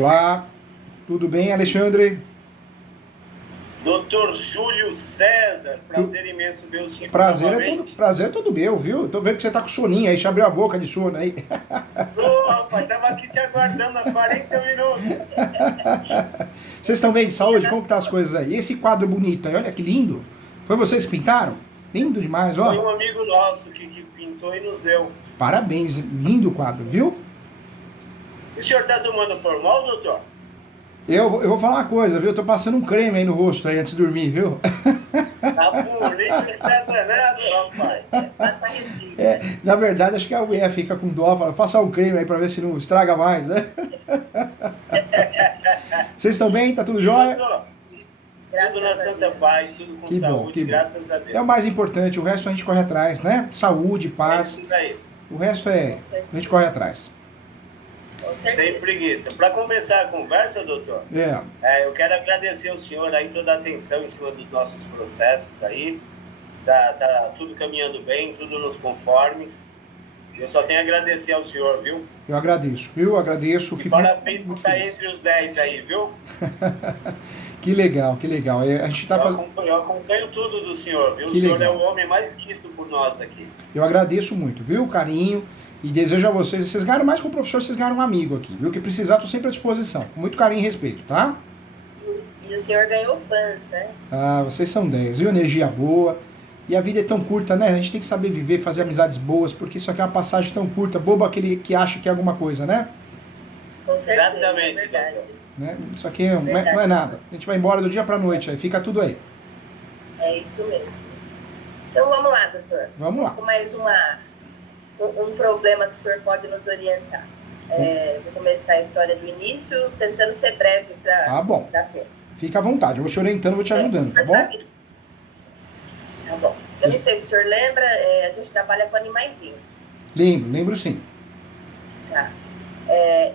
Olá, tudo bem, Alexandre? Doutor Júlio César, prazer imenso ver o senhor novamente. Prazer é todo meu, viu? Tô vendo que você tá com soninho aí, você abriu a boca de sono aí. Ô, rapaz, tava aqui te aguardando há 40 minutos. Vocês estão bem de saúde? Como que tá as coisas aí? E esse quadro bonito aí, olha que lindo. Foi vocês que pintaram? Lindo demais, Foi ó. um amigo nosso que pintou e nos deu. Parabéns, lindo o quadro, viu? O senhor está tomando formal, doutor? Eu vou falar uma coisa, viu? Eu tô passando um creme aí no rosto aí antes de dormir, viu? Tá bonito, está danado, rapaz. Passa recibo. Na verdade, acho que a mulher fica com dó, fala, passar um creme aí pra ver se não estraga mais, né? Vocês estão bem? Tá tudo jóia? Doutor, Graças tudo na a Santa Deus. Paz, tudo com Que bom, saúde, que bom. graças a É o Deus. mais importante, o resto a gente corre atrás, né? Saúde, É paz, isso daí, o resto é, a gente corre atrás. Com sem certeza. preguiça. Para começar a conversa, doutor, eu quero agradecer ao senhor aí toda a atenção em cima dos nossos processos aí. Tá tudo caminhando bem, tudo nos conformes. Eu só tenho a agradecer ao senhor, viu? Eu agradeço, viu? Agradeço. Fico Parabéns por muito estar feliz. entre os 10 aí, viu? Que legal, que legal. A gente tá fazendo. Eu acompanho tudo do senhor, viu? Que O senhor legal. é o homem mais quisto por nós aqui. Eu agradeço muito, viu? O carinho. E desejo a vocês ganharam mais que o professor, vocês ganharam um amigo aqui, viu? Que precisar, tô sempre à disposição. Com muito carinho e respeito, tá? E o senhor ganhou fãs, né? Ah, vocês são 10, viu? Energia boa. E a vida é tão curta, né? A gente tem que saber viver, fazer amizades boas, porque isso aqui é uma passagem tão curta. Bobo aquele que acha que é alguma coisa, né? Com certeza. Exatamente, é verdade. doutor. Né? Isso aqui não é nada. A gente vai embora do dia pra noite, aí fica tudo aí. É isso mesmo. Então vamos lá, doutor. Vamos lá. Com mais um problema que o senhor pode nos orientar. Vou começar a história do início, tentando ser breve para Tá bom. dar tempo. Fica à vontade, eu vou te orientando, vou te ajudando, tá O senhor bom? sabe- Tá bom. Eu não sei se o senhor lembra, a gente trabalha com animaizinhos. Lembro sim. Tá.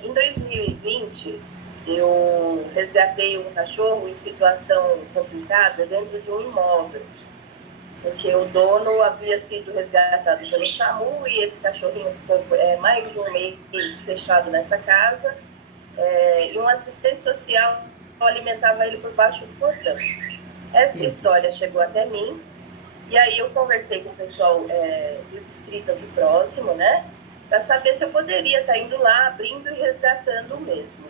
Em 2020, eu resgatei um cachorro em situação complicada dentro de um imóvel, porque o dono havia sido resgatado pelo SAMU e esse cachorrinho ficou mais de um mês fechado nessa casa, e um assistente social alimentava ele por baixo do portão. Essa história chegou até mim, e aí eu conversei com o pessoal do distrito aqui próximo, né, para saber se eu poderia estar indo lá, abrindo e resgatando o mesmo.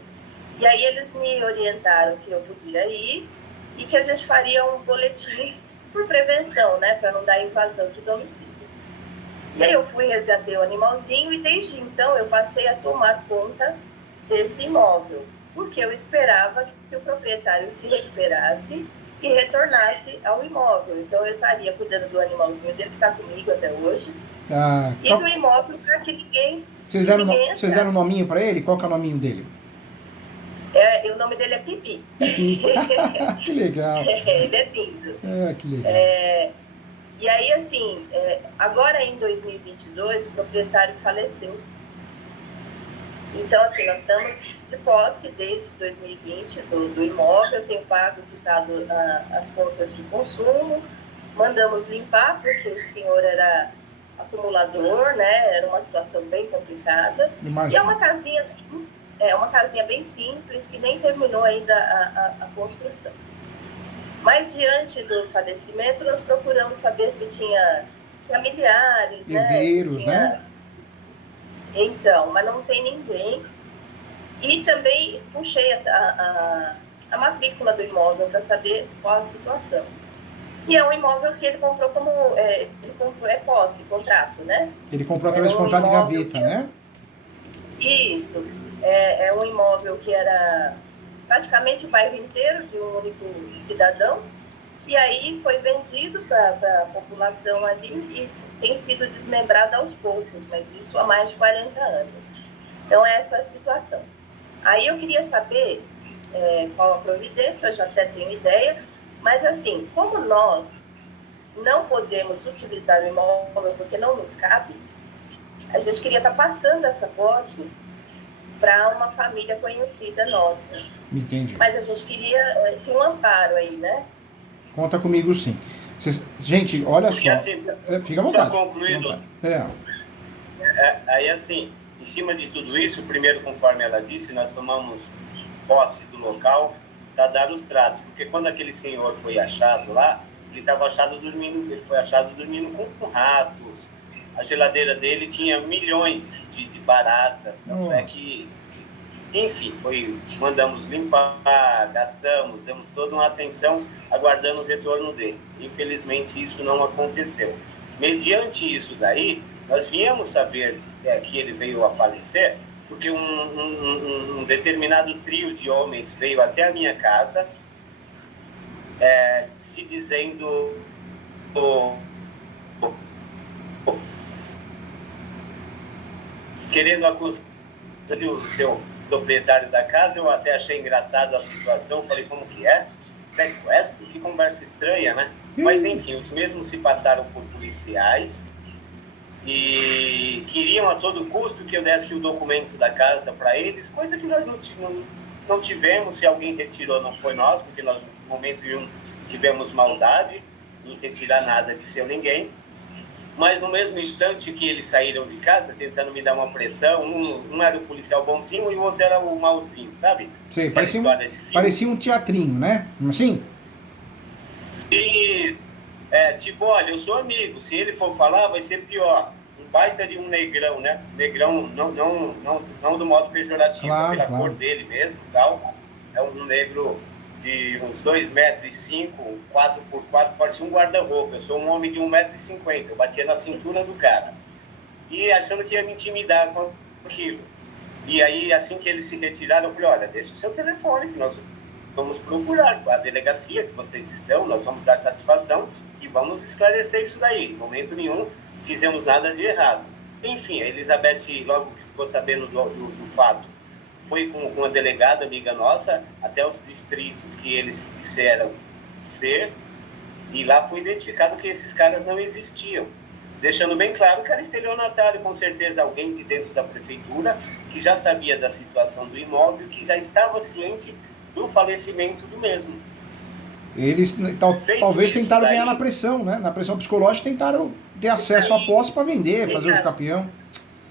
E aí eles me orientaram que eu podia ir e que a gente faria um boletim por prevenção, né, para não dar invasão de domicílio. E aí eu fui, resgatei o animalzinho e desde então eu passei a tomar conta desse imóvel, porque eu esperava que o proprietário se recuperasse e retornasse ao imóvel. Então eu estaria cuidando do animalzinho dele que está comigo até hoje, Ah, e do imóvel para que ninguém... vocês deram um nominho pra ele? Qual que é o nominho dele? O nome dele é Pipi. Que legal. Ele é lindo. Que legal. E aí, assim, agora em 2022, o proprietário faleceu. Então, assim, nós estamos de posse desde 2020 do imóvel, eu tenho pago, quitado as contas de consumo, mandamos limpar, porque o senhor era acumulador, né? Era uma situação bem complicada. Imagina. E é uma casinha assim, uma casinha bem simples, que nem terminou ainda a construção. Mas diante do falecimento, nós procuramos saber se tinha familiares, herdeiros, né? Então, mas não tem ninguém. E também puxei a matrícula do imóvel para saber qual a situação. E é um imóvel que ele comprou como... posse, contrato, né? Ele comprou através de contrato de gaveta, né? Isso. É um imóvel que era praticamente o bairro inteiro de um único cidadão. E aí foi vendido para a população ali e tem sido desmembrado aos poucos, mas isso há mais de 40 anos. Então, essa é a situação. Aí eu queria saber qual a providência, eu já até tenho ideia, mas assim, como nós não podemos utilizar o imóvel porque não nos cabe, a gente queria estar passando essa posse para uma família conhecida nossa. Entendi. Mas a gente queria um amparo aí, né? Conta comigo sim. Gente, olha Porque só. assim, Fica à vontade. para concluir, Fica à vontade. aí assim, em cima de tudo isso, primeiro, conforme ela disse, nós tomamos posse do local para dar os tratos, porque quando aquele senhor foi achado lá, ele foi achado dormindo com ratos, a geladeira dele tinha milhões de baratas, tanto é que, enfim, mandamos limpar, gastamos, demos toda uma atenção aguardando o retorno dele. Infelizmente isso não aconteceu. Mediante isso daí, nós viemos saber que ele veio a falecer, porque um determinado trio de homens veio até a minha casa, se dizendo querendo acusar o seu proprietário da casa. Eu até achei engraçado a situação, falei, como que é? Sequestro? Que conversa estranha, né? Mas enfim, os mesmos se passaram por policiais e queriam a todo custo que eu desse o documento da casa para eles, coisa que nós não tivemos. Se alguém retirou, não foi nós, porque nós, no momento nenhum, tivemos maldade em retirar nada de seu ninguém. Mas no mesmo instante que eles saíram de casa, tentando me dar uma pressão, um era o policial bonzinho e o outro era o malzinho, sabe? Sim, parecia um teatrinho, né? Assim? E, tipo, olha, eu sou amigo, se ele for falar, vai ser pior. Um baita de um negrão, né? Negrão, não do modo pejorativo, claro, pela claro. cor dele mesmo e tal. É um negro de uns 2,5 metros, 4x4, parecia um guarda-roupa. Eu sou um homem de 1,50 m, eu batia na cintura do cara. E achando que ia me intimidar com aquilo. E aí, assim que eles se retiraram, eu falei, olha, deixa o seu telefone, que nós vamos procurar a delegacia que vocês estão, nós vamos dar satisfação e vamos esclarecer isso daí. Em momento nenhum fizemos nada de errado. Enfim, a Elizabeth, logo que ficou sabendo do fato, foi com uma delegada amiga nossa até os distritos que eles disseram ser, e lá foi identificado que esses caras não existiam, deixando bem claro que era estelionatário, com certeza alguém de dentro da prefeitura que já sabia da situação do imóvel, que já estava ciente do falecimento do mesmo. Eles talvez tentaram ganhar na pressão, né? Na pressão psicológica, tentaram ter acesso à posse para vender, fazer os capião.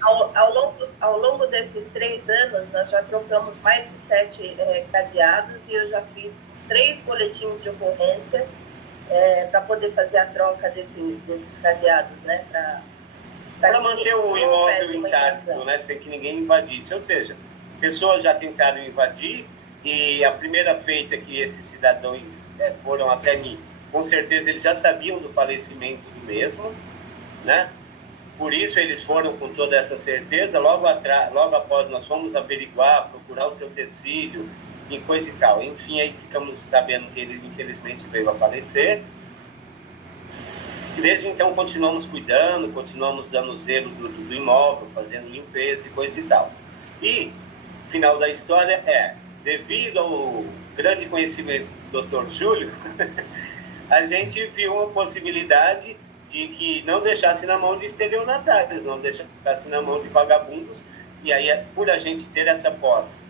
Ao longo desses 3 anos, nós já trocamos mais de 7 cadeados e eu já fiz 3 boletins de ocorrência para poder fazer a troca desses cadeados, né? Para manter o imóvel intacto, né? Sem que ninguém invadisse. Ou seja, pessoas já tentaram invadir e a primeira feita que esses cidadãos foram até mim, com certeza eles já sabiam do falecimento do mesmo, né? Por isso eles foram com toda essa certeza. Logo após nós fomos averiguar, procurar o seu tecido e coisa e tal. Enfim, aí ficamos sabendo que ele infelizmente veio a falecer. E desde então continuamos cuidando, continuamos dando zelo do imóvel, fazendo limpeza e coisa e tal. E final da história devido ao grande conhecimento do Dr. Júlio, a gente viu uma possibilidade de que não deixasse na mão de estelionatários, não deixasse na mão de vagabundos, e aí, por a gente ter essa posse,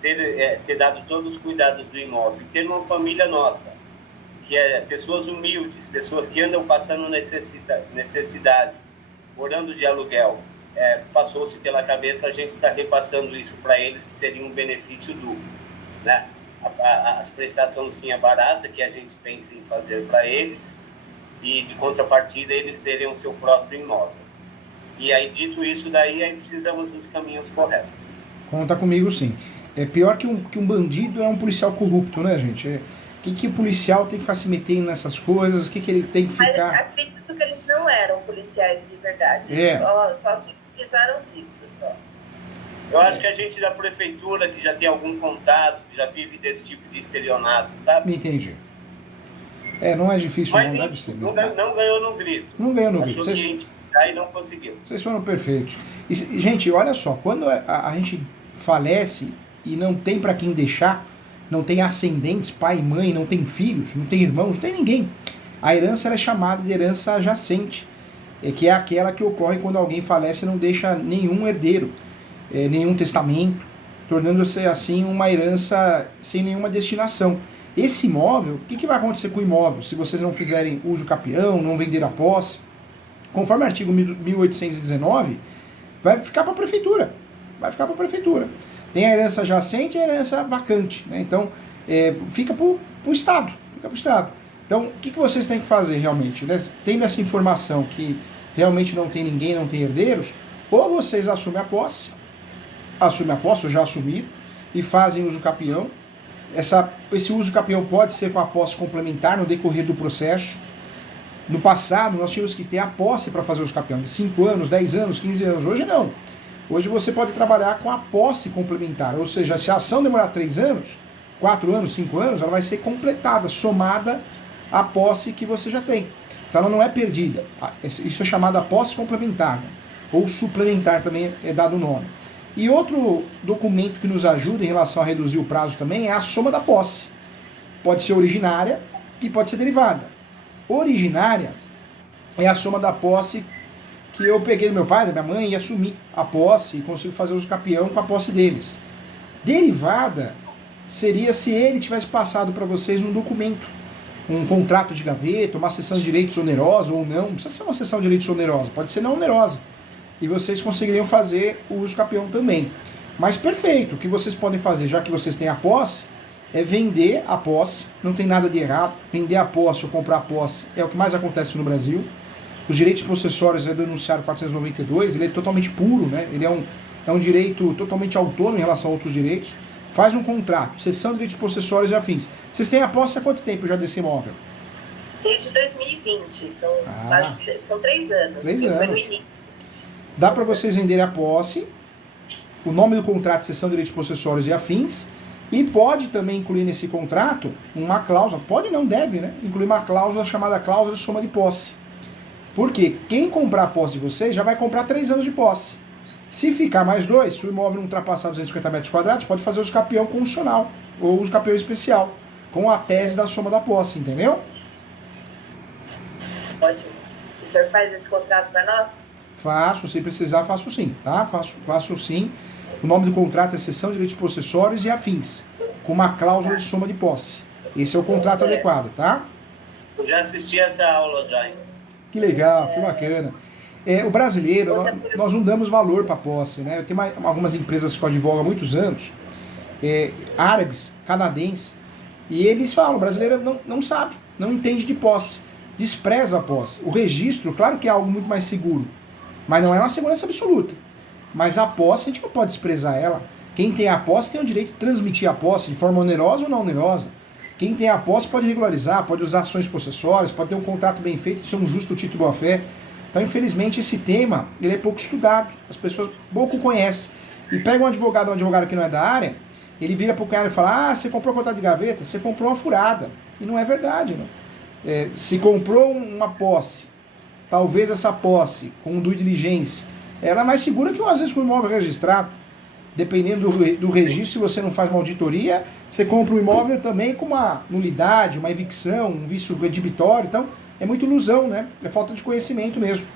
ter dado todos os cuidados do imóvel, ter uma família nossa, que é pessoas humildes, pessoas que andam passando necessidade, morando de aluguel, passou-se pela cabeça a gente estar repassando isso para eles, que seria um benefício duplo, né? As prestaçõezinhas baratas que a gente pensa em fazer para eles, e de contrapartida eles terem o seu próprio imóvel. E aí, dito isso daí, aí precisamos dos caminhos corretos. Conta comigo, sim. É pior que um bandido é um policial corrupto, né, gente? O que o policial tem que ficar se metendo nessas coisas? O que ele tem que ficar... Mas acredito que eles não eram policiais de verdade. Só se utilizaram disso, só. Eu acho que a gente da prefeitura, que já tem algum contato, que já vive desse tipo de estelionato, sabe? Me entendi. Não é difícil, mas, não deve ser. Não ganhou no grito. Não ganhou no grito. Achou que a gente aí não conseguiu. Vocês foram perfeitos. E, gente, olha só, quando a gente falece e não tem para quem deixar, não tem ascendentes, pai e mãe, não tem filhos, não tem irmãos, não tem ninguém. A herança ela é chamada de herança adjacente, que é aquela que ocorre quando alguém falece e não deixa nenhum herdeiro, nenhum testamento, tornando-se assim uma herança sem nenhuma destinação. Esse imóvel, o que vai acontecer com o imóvel se vocês não fizerem uso capião, não vender a posse? Conforme o artigo 1819, vai ficar para a prefeitura. Vai ficar para a prefeitura. Tem a herança jacente e a herança vacante, né? Então, fica para o Estado. Então, o que vocês têm que fazer realmente? Né? Tendo essa informação que realmente não tem ninguém, não tem herdeiros, ou vocês assumem a posse, ou já assumiram, e fazem uso capião. Esse uso capião pode ser com a posse complementar no decorrer do processo. No passado, nós tínhamos que ter a posse para fazer uso capião, de 5 anos, 10 anos, 15 anos. Hoje não. Hoje você pode trabalhar com a posse complementar, ou seja, se a ação demorar 3 anos, 4 anos, 5 anos, ela vai ser completada, somada à posse que você já tem. Então ela não é perdida. Isso é chamado a posse complementar, né? Ou suplementar também é dado o nome. E outro documento que nos ajuda em relação a reduzir o prazo também é a soma da posse. Pode ser originária e pode ser derivada. Originária é a soma da posse que eu peguei do meu pai, da minha mãe, e assumi a posse e consigo fazer uso capião com a posse deles. Derivada seria se ele tivesse passado para vocês um documento, um contrato de gaveta, uma cessão de direitos onerosa ou não. Não precisa ser uma cessão de direitos onerosa, pode ser não onerosa. E vocês conseguiriam fazer o uso capião também. Mas perfeito, o que vocês podem fazer, já que vocês têm a posse, é vender a posse, não tem nada de errado. Vender a posse ou comprar a posse é o que mais acontece no Brasil. Os direitos possessórios é do enunciado 492, ele é totalmente puro, né? Ele é um direito totalmente autônomo em relação a outros direitos. Faz um contrato, cessão de direitos possessórios e afins. Vocês têm a posse há quanto tempo já desse imóvel? Desde 2020, são 3 anos. 3 anos. Dá para vocês venderem a posse, o nome do contrato, cessão de direitos possessórios e afins, e pode também incluir nesse contrato uma cláusula, pode não, deve, né? Incluir uma cláusula chamada cláusula de soma de posse. Porque quem comprar a posse de vocês já vai comprar 3 anos de posse. Se ficar mais 2, se o imóvel não ultrapassar 250 metros quadrados, pode fazer uso capião condicional, ou uso capião especial, com a tese da soma da posse, entendeu? Pode. O senhor faz esse contrato para nós? Faço, se precisar, faço sim, tá? Faço sim. O nome do contrato é cessão de direitos possessórios e afins, com uma cláusula de soma de posse. Esse é o contrato adequado, tá? Eu já assisti essa aula já, hein? Que legal, que bacana. O brasileiro, nós não damos valor para a posse, né? Eu tenho algumas empresas que eu advogo há muitos anos, árabes, canadenses, e eles falam, o brasileiro não sabe, não entende de posse, despreza a posse. O registro, claro que é algo muito mais seguro, mas não é uma segurança absoluta. Mas a posse, a gente não pode desprezar ela. Quem tem a posse tem o direito de transmitir a posse de forma onerosa ou não onerosa. Quem tem a posse pode regularizar, pode usar ações possessórias, pode ter um contrato bem feito, ser um justo título de boa-fé. Então, infelizmente, esse tema ele é pouco estudado. As pessoas pouco conhecem. E pega um advogado que não é da área, ele vira para o cara e fala, você comprou contrato de gaveta? Você comprou uma furada. E não é verdade, né? Se comprou uma posse, talvez essa posse, com due diligência, ela é mais segura que às vezes com o imóvel registrado. Dependendo do registro, se você não faz uma auditoria, você compra um imóvel também com uma nulidade, uma evicção, um vício redibitório. Então, é muito ilusão, né? É falta de conhecimento mesmo.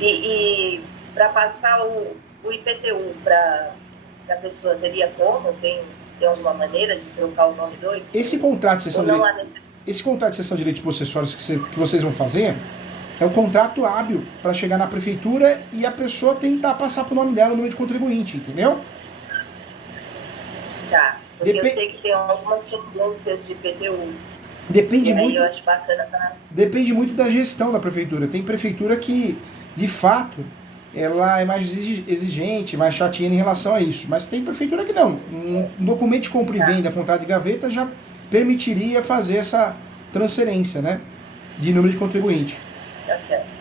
E para passar o IPTU para a pessoa, teria como? Tem alguma maneira de trocar o nome do IPTU? Esse contrato de cessão de direitos possessórios que vocês vão fazer é um contrato hábil para chegar na prefeitura e a pessoa tentar passar pro nome dela o número de contribuinte, entendeu? Tá, porque eu sei que tem algumas tendências de IPTU. Depende muito. Eu acho bacana pra... Depende muito da gestão da prefeitura. Tem prefeitura que, de fato, ela é mais exigente, mais chatinha em relação a isso. Mas tem prefeitura que não. Um documento de compra e venda, contrato de gaveta, já permitiria fazer essa transferência, né? De número de contribuinte. Tá certo.